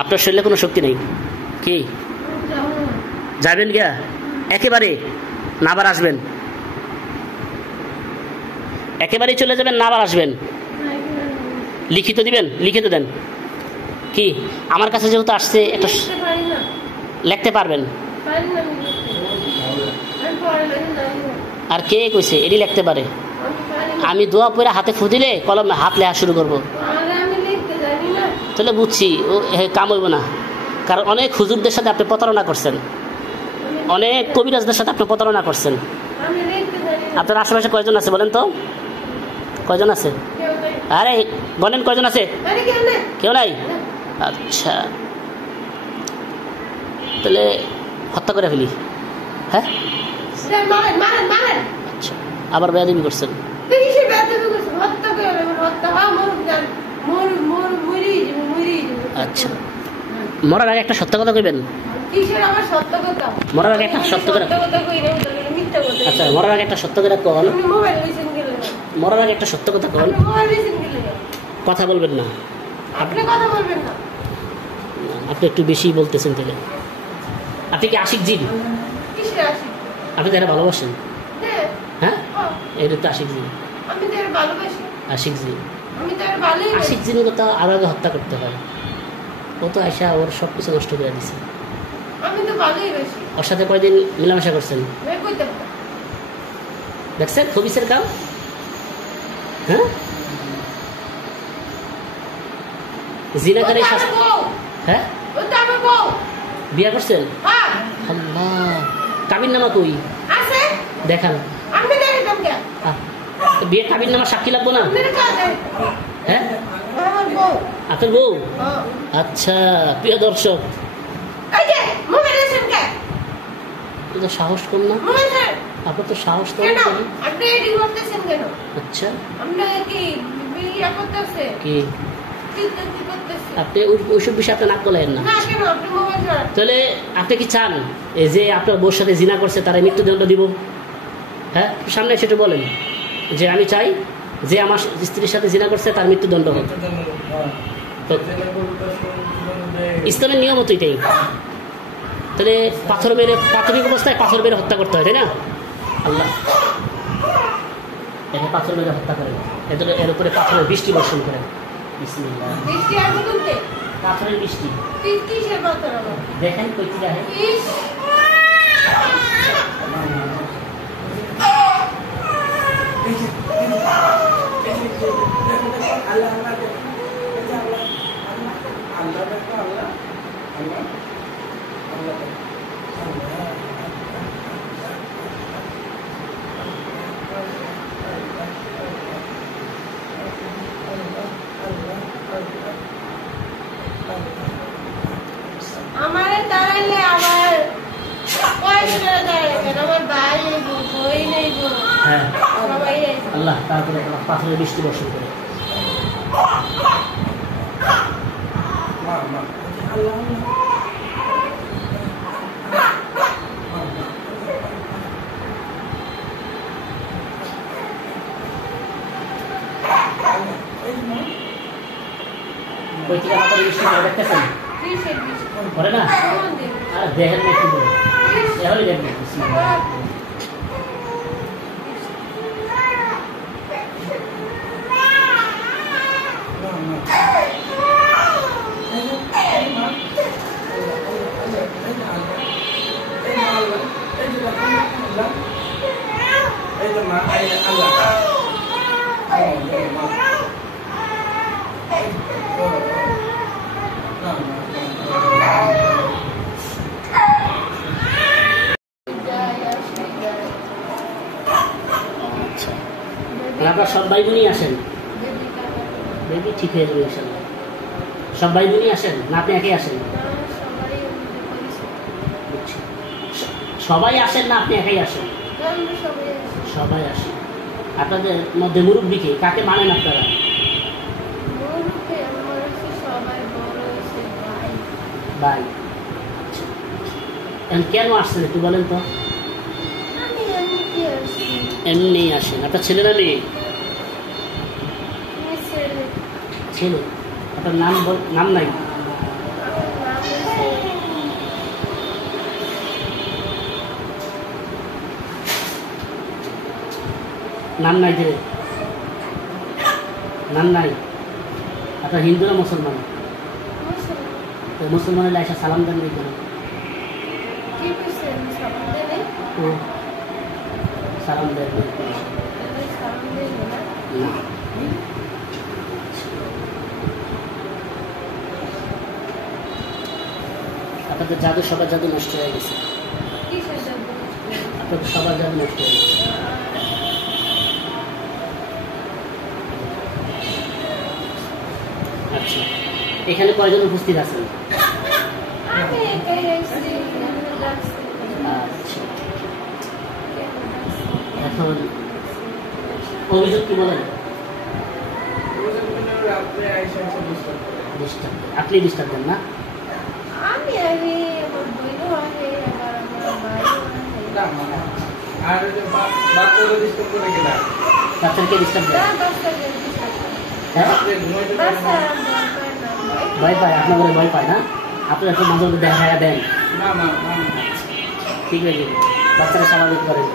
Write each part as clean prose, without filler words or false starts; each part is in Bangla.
আপনার শরীরে কোনো শক্তি নেই কি যাবেন গিয়া একেবারে না আবার আসবেন একেবারেই চলে যাবেন না আবার আসবেন লিখিত দিবেন লিখিত দেন কি আমার কাছে যেহেতু আসছে একটা লিখতে পারবেন আর কে কইছে এটি লিখতে পারে আমি দোয়া পড়ে হাতে ফু দিলে কলমে হাত লেখা শুরু করবো তাহলে বুঝছি ও কাম হইব না কারণ অনেক হুজুরদের সাথে আপনি প্রতারণা করছেন অনেক কবিরাজদের সাথে আপনি প্রতারণা করছেন আপনার আশেপাশে কয়জন আছে বলেন তো কয়জন আছে আরে বলেন কয়জন আছে কেউ নাই আচ্ছা তাহলে হত্যা করে ফেলি হ্যাঁ আচ্ছা আবার বেয়াদবি করছেন আচ্ছা মরার আগে একটা সত্য কথা কইবেন মরার আগে একটা সত্য কথা আচ্ছা মরার আগে একটা সত্য কথা কন মরার আগে একটা সত্য কথা কন কথা বলবেন না আপনি একটু বেশি বলতেছেন তাহলে আপনি কি আশিক জিন আপনি যারা ভালোবাসেন হ্যাঁ এটা তো আশিক জিন আশিক জিন আশিক জিনের কথা আরো আগে হত্যা করতে হয় ও তো আয়সা ওর সব কিছু নষ্ট করে দিছে ওর সাথে কয়দিন মেলামেশা করছেন দেখছেন খবিসের কাম হ্যাঁ জিনাকারী হ্যাঁ বিয়া করছেন আল্লাহ কাবির নামা কই দেখান বিয়ে কাবির নামা সাক্ষী লাগবো না হ্যাঁ আপনার বউ আচ্ছা প্রিয় দর্শক তো সাহস কম না আপনার তো সাহস কম আচ্ছা কি আপনি ওইসব বিষয়ে আপনি নাক গলায়েন না তাহলে আপনি কি চান এই যে আপনার বউর সাথে জিনা করছে তারা মৃত্যুদণ্ড দিব হ্যাঁ সামনে সেটা বলেন যে আমি চাই যে আমার স্ত্রীর সাথে জিনা করছে তার মৃত্যুদণ্ড হোক ইসলামের নিয়ম তো এটাই তাহলে পাথর মেরে প্রাথমিক অবস্থায় পাথর মেরে হত্যা করতে হয় তাই না আল্লাহ এখানে পাথর মেরে হত্যা করেন এর উপরে পাথরের বৃষ্টি বর্ষণ করেন পাথরের বৃষ্টি দেখেন কইতে যায় আমার দাঁড়াইলে আবার আমার ভাই বই নেই হ্যাঁ আল্লাহ তারপরে পাথরের বৃষ্টি বর্ষণ করে দেখতেছেন করে না আর দেখেন একটু করে এহলে দেখবেন আপনার সব ভাই বোনই আসেন বেবি ঠিক হয়ে যাবে ইনশাল্লাহ সব ভাই বোনই আসেন না আপনি একাই আসেন সবাই আসেন না আপনি একাই আসেন সবাই আসেন আপনাদের মধ্যে মুরব্বীকে কাকে মানেন আপনারা ভাই কেন আসছেন একটু বলেন তো এমনি আসেন আপনার ছেলে না মেয়ে ছেলে আপনার নাম নাই নাম নাই যে, নাম নাই। আপনার হিন্দু না মুসলমান? তো মুসলমানের লাইসা সালাম দেন নাই কেন? সালাম দেন না। আপনাদের জাদু, সবার জাদু নষ্ট হয়ে গেছে। আপনাদের সবার জাদু নষ্ট হয়ে গেছে। আচ্ছা, এখানে কয়জন উপস্থিত আছেন? আচ্ছা, এখন অভিযোগ কি বলেন? আপনি ডিস্টার্ব দেন না? বাচ্চাকে ডিস্টার্ব দেন? ভয় পায়? আপনার বলে ভয় পায় না? আপনারা একটু মাঝে মধ্যে দেখা দেন? ঠিক আছে, বাচ্চারা স্বাভাবিক করেন।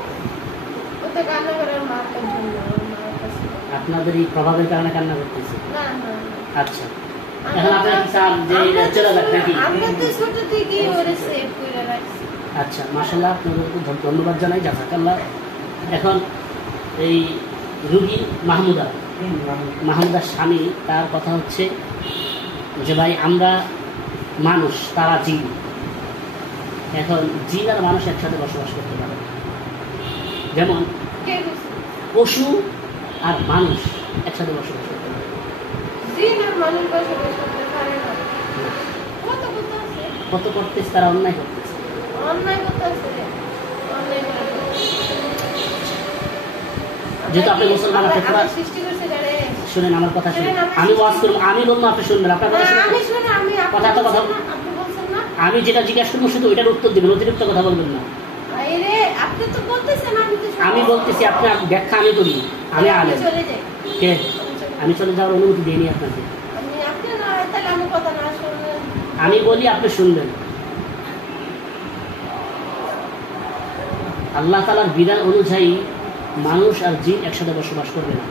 আপনাদের এই প্রভাবের কারণে কান্না করতেছে? আচ্ছা, এখন আপনারা কি চান যে চলে যাক নাকি? আচ্ছা, মাশাআল্লাহ, আপনাদের খুব ধন্যবাদ জানাই, জাযাকাল্লাহ। এখন এই রুগী মাহমুদার স্বামী, তার কথা হচ্ছে যে ভাই আমরা মানুষ, তারা জিন। এখন জিন আর মানুষ একসাথে বসবাস করতে পারে। যেমন পশু আর মানুষ একসাথে বসবাস করতে পারে। কত করতেছে তারা? অন্যায় করতেছে। যেহেতু আপনি মুসলমান, শুনেন আমার কথা, শুনেন। আমি ওয়াজ করবো, আমি বলবো, আপনি শুনবেন। আপনার কথা কথা আমি যেটা জিজ্ঞাসা করবো শুধু ওইটার উত্তর দেবেন, অতিরিক্ত কথা বলবেন না। আমি বলতেছি, আপনি ব্যাখ্যা আমি করি। আমি আলেম, কে? আমি চলে যাওয়ার অনুমতি দিইনি আপনাকে। আমি বলি, আপনি শুনবেন। আল্লাহ তাআলার বিধান অনুযায়ী মানুষ আর জিন একসাথে বসবাস করবে না।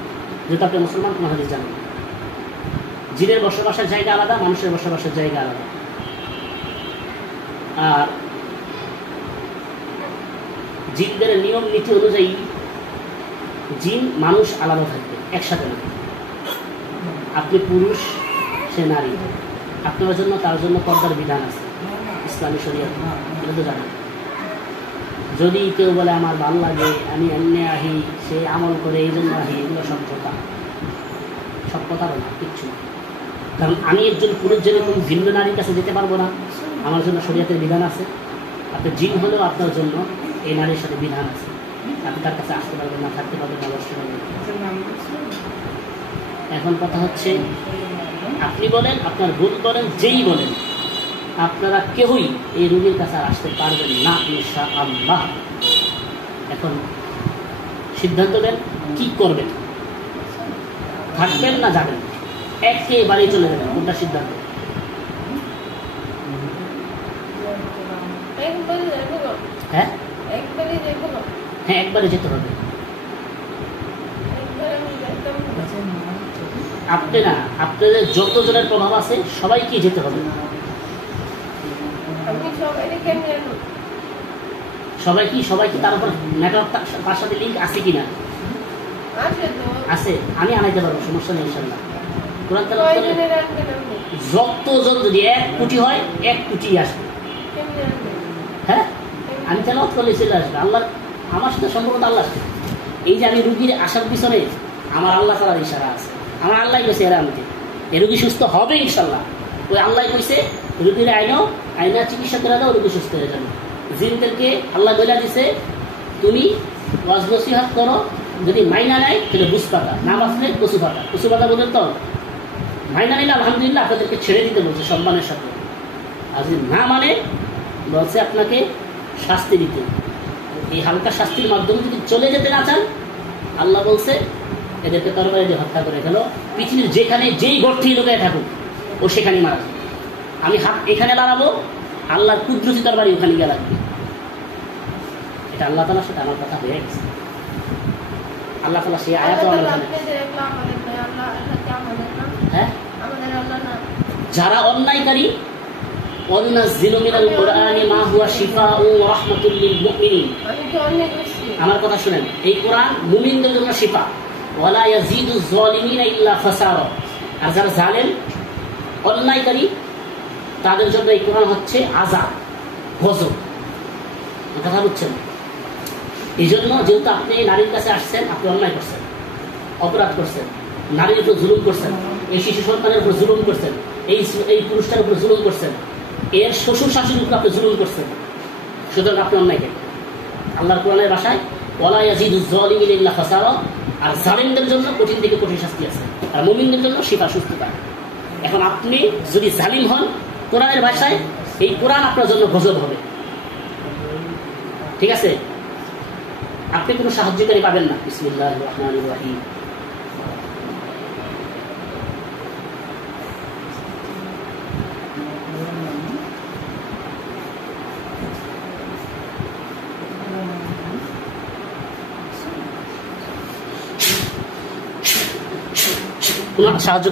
যেহেতু আপনি মুসলমান, কোনো হাদিস জানেন। জিনের বসবাসের জায়গা আলাদা, মানুষের বসবাসের জায়গা আলাদা। আর জিনদের নিয়ম নীতি অনুযায়ী জিন মানুষ আলাদা থাকবে, একসাথে না। আপনি পুরুষ, সে নারী। আপনার জন্য তার জন্য পর্দার বিধান আছে ইসলামী শরীয়ত, এটা তো জানেন। যদি কেউ বলে আমার ভালো লাগে, আমি এমনি আহি, সে আমল করে এই জন্য আহি, এগুলো সব কথা বলে কিচ্ছু না। কারণ আমি একজন পুরুষ জন্য কোন ভিন্ন নারীর কাছে যেতে পারবো না, আমার জন্য শরীয়তের বিধান আছে। আপনার জিন হলেও আপনার জন্য এই নারীর সাথে বিধান আছে। আপনি তার কাছে আসতে পারবেন না, থাকতে পারবেন না, বসতে পারবেন। এখন কথা হচ্ছে, আপনি বলেন, আপনার ভুল বলেন, যেই বলেন, আপনারা কেউই এই রোগীর কাছে আসতে পারবেন না ইনশাআল্লাহ। এখন সিদ্ধান্ত দেন কি করবেন, থাকবেন না যাবেন, একেবারেই চলে যাবেন, কোনটা সিদ্ধান্ত? হ্যাঁ হ্যাঁ, একবারে যেতে হবে। আপনি না, আপনাদের যতজনের প্রভাব আছে সবাইকে যেতে হবে। সবাইকে তার উপর নেটওয়ার্ক, তার সাথে লিঙ্ক আছে কিনা? আছে, আমি আনাইতে পারবো, সমস্যা নেই ইনশাআল্লাহ। কোরআন তেলাওয়াত করলে যতজন, যদি 1 কোটি হয়, 1 কোটি আসবে। হ্যাঁ, আমি তেলাওয়াত করলে চলে আসবে। আল্লাহ আমার সাথে সম্পর্ক, আল্লাহ। এই যে আমি রুগীর আসার পিছনে আমার আল্লাহ তাআলার ইশারা আছে। আমার আল্লাহ কইছে এরা আমাকে, এ রুগী সুস্থ হবে ইনশাআল্লাহ। ওই আল্লাহ কইছে রুগীর আইনা চিকিৎসা করে দাও, রুগী সুস্থ হয়ে যাবে। জিনদেরকে আল্লাহ বলে দিছে, তুমি ওয়াজ নসিহত করো, যদি মাইনা নেয় তাহলে বুঝ পাতা, না বাঁচলে কচু পাতা বলেন তো। মাইনা নিলে আলহামদুলিল্লাহ, আপনাদেরকে ছেড়ে দিতে বলছে সম্মানের সাথে। আর যদি না মানে, বলছে আপনাকে শাস্তি দিতে। এই হালকা শাস্তির মাধ্যমে যদি চলে যেতে না চান, আল্লাহ বলছে এদেরকে তরবারি দিয়ে হত্যা করে ফেলো। পৃথিবীর যেখানে যেই গর্তেই লুকায় থাকুক, ও সেখানে মারা যাবে। আমি হাত এখানে দাঁড়াবো, আল্লাহর কুদরতি তরবারি ওখানে গিয়ে লাগবে। এটা আল্লাহ তাআলার সাথে আমার কথা হয়ে গেছে। আল্লাহ তাআলা সেই আয়াতও আমাদের হ্যাঁ যারা অন্যায়কারী ওয়ানুনাজ্জিলু মিনাল কুরআনি মা হুয়া শিফাউ ওয়া রাহমাতুল লিল মুমিনিন। আমার কথা শুনেন, এই কোরআন মুমিনদের জন্য শিফা, ওয়ালা ইয়াজিদুজ যালিমিনা ইল্লা খাসারা। আর যারা জালেম অন্যায়কারী তাদের জন্য এই কোরআন হচ্ছে আযাব, গজব। কথা বুঝছেন? এই জন্য যেহেতু আপনি নারীর কাছে আসছেন, আপনি অন্যায় করছেন, অপরাধ করছেন, নারীর উপর জুলুম করছেন, এই শিশু সন্তানের উপর জুলুম করছেন, এই পুরুষটার উপর জুলুম করছেন, এর শ্বশুর শাশুড়ির উপর আপনি জুলুম করছেন, সুতরাং আপনি অন্যায় করেন। আল্লাহর কোরআনের ভাষায় ওয়ালা ইয়াজিদুজ যালিমিনা ইল্লা খাসারা। আর জালিমদের জন্য কঠিন থেকে কঠিন শাস্তি আছে, আর মুমিনদের জন্য শিফা, সুস্থতা। এখন আপনি যদি জালিম হন, কোরআনের ভাষায় এই কোরআন আপনার জন্য গজব হবে। ঠিক আছে? আপনি কোনো সাহায্যকারী পাবেন না। বিসমিল্লাহির রহমানির রহিম। কোনো সাহায্য